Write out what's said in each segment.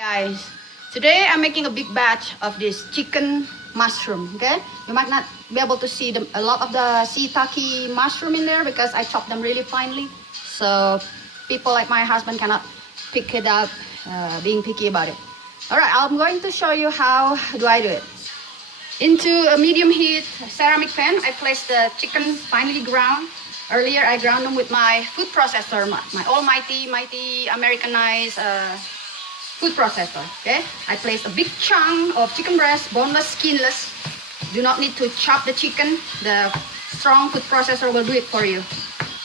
Guys, today I'm making a big batch of this chicken mushroom. Okay, you might not be able to see a lot of the shiitake mushroom in there because I chop them really finely, so people like my husband cannot pick it up, being picky about it. All right, I'm going to show you how do I do it. Into a medium heat ceramic pan, I place the chicken finely ground. Earlier I ground them with my food processor, my almighty Americanized food processor. Okay, I placed a big chunk of chicken breast, boneless, skinless. Do not need to chop the chicken. The strong food processor will do it for you.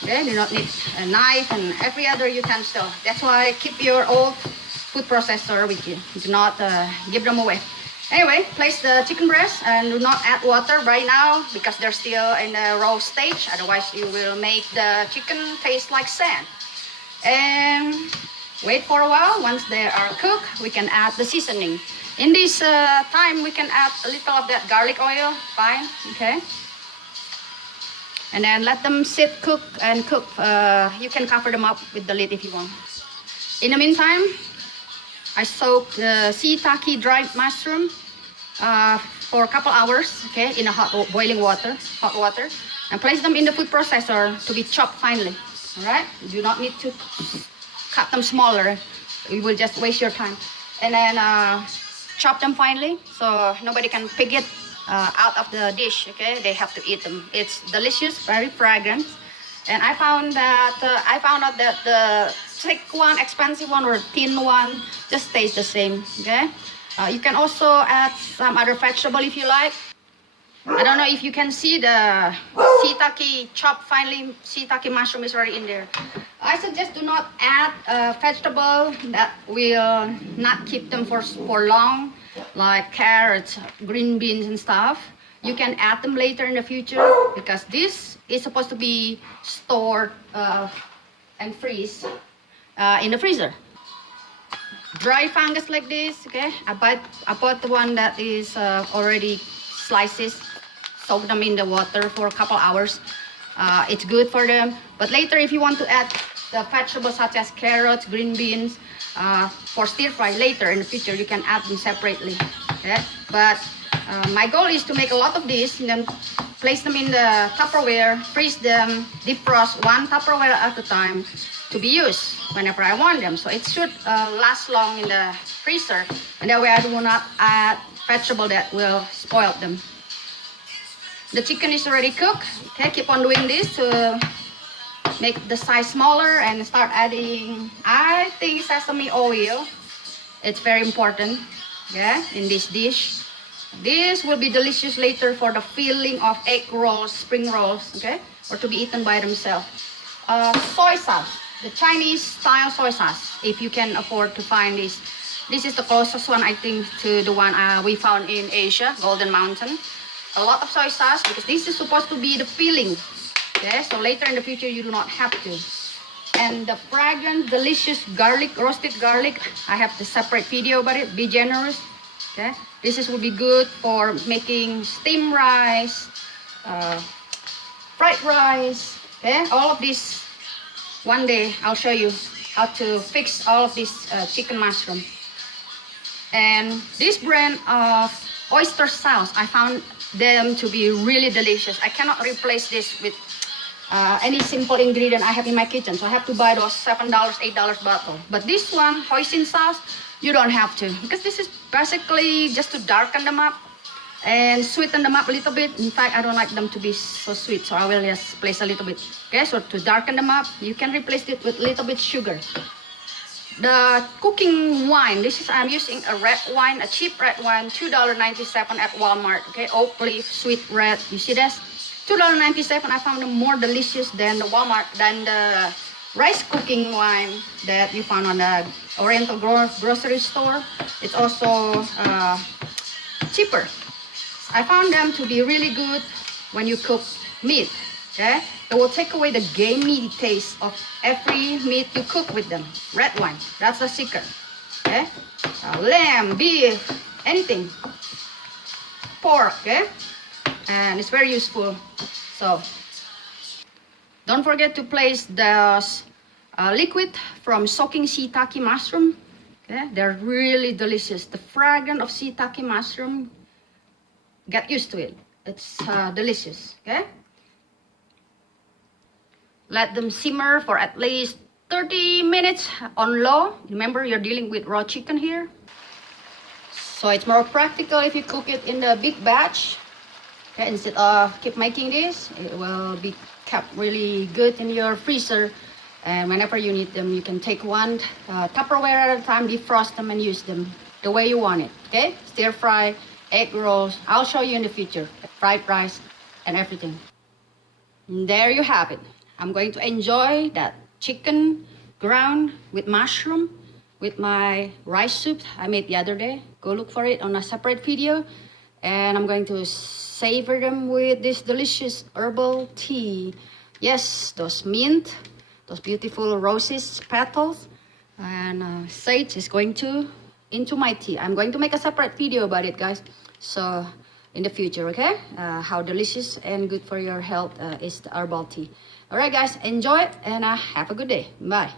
Okay, do not need a knife and every other utensil. That's why keep your old food processor with you. Do not give them away. Anyway, place the chicken breast and do not add water right now because they're still in the raw stage. Otherwise, you will make the chicken taste like sand. And wait for a while. Once they are cooked, we can add the seasoning. In this time, we can add a little of that garlic oil, fine, okay? And then let them sit, cook, and cook. You can cover them up with the lid if you want. In the meantime, I soaked the shiitake dried mushroom for a couple hours, okay, in a hot boiling water, and place them in the food processor to be chopped finely, all right? You do not need to cut them smaller. You will just waste your time. And then chop them finely so nobody can pick it out of the dish, okay? They have to eat them. It's delicious, very fragrant. And I found out that the thick one, expensive one, or thin one just tastes the same, okay? You can also add some other vegetable if you like. I don't know if you can see the shiitake, chopped finely shiitake mushroom is already in there. I suggest do not add vegetable that will not keep them for long, like carrots, green beans and stuff. You can add them later in the future because this is supposed to be stored and freeze in the freezer. Dry fungus like this, okay? I bought the one that is already slices. Soak them in the water for a couple hours. It's good for them. But later, if you want to add the vegetables such as carrots, green beans, for stir fry later in the future, you can add them separately. Okay? But my goal is to make a lot of these and then place them in the Tupperware, freeze them, defrost one Tupperware at a time to be used whenever I want them. So it should last long in the freezer. And that way I do not add vegetable that will spoil them. The chicken is already cooked. Okay, keep on doing this to make the size smaller and start adding, I think, sesame oil. It's very important, yeah, in this dish. This will be delicious later for the filling of egg rolls, spring rolls, okay, or to be eaten by themselves. Soy sauce, the Chinese style soy sauce, if you can afford to find this. This is the closest one, I think, to the one we found in Asia, Golden Mountain. A lot of soy sauce because this is supposed to be the filling. Okay, so later in the future you do not have to. And the fragrant, delicious garlic, roasted garlic, I have the separate video about it. Be generous. Okay, this will be good for making steamed rice, fried rice. Okay, all of this. One day I'll show you how to fix all of this chicken mushroom. And this brand of oyster sauce, I found them to be really delicious. I cannot replace this with any simple ingredient I have in my kitchen, so I have to buy those $7, $8 bottle. But this one, hoisin sauce, you don't have to, because this is basically just to darken them up and sweeten them up a little bit. In fact, I don't like them to be so sweet, so I will just place a little bit. Okay, so to darken them up, you can replace it with a little bit sugar. The cooking wine, I'm using a red wine, a cheap red wine, $2.97 at Walmart. Okay, oak leaf, sweet red. You see this? $2.97. I found them more delicious than the rice cooking wine that you found on the Oriental grocery store. It's also cheaper. I found them to be really good when you cook meat. Okay, it will take away the gamey taste of every meat you cook with them. Red wine, that's the secret. Okay, lamb, beef, anything, pork. Okay, and it's very useful. So don't forget to place the liquid from soaking shiitake mushroom Okay, they're really delicious. The fragrance of shiitake mushroom, get used to it. It's delicious. Okay, let them simmer for at least 30 minutes on low. Remember, you're dealing with raw chicken here, so it's more practical if you cook it in the big batch. Okay, instead of keep making this, it will be kept really good in your freezer, and whenever you need them, you can take one Tupperware at a time, defrost them, and use them the way you want it. Okay, stir fry, egg rolls. I'll show you in the future, fried rice, and everything. And there you have it. I'm going to enjoy that chicken ground with mushroom with my rice soup I made the other day. Go look for it on a separate video. And I'm going to savor them with this delicious herbal tea. Yes, those mint, those beautiful roses petals, and sage is going to into my tea. I'm going to make a separate video about it, guys. So in the future, okay? How delicious and good for your health is the herbal tea. All right, guys, enjoy it, and have a good day. Bye.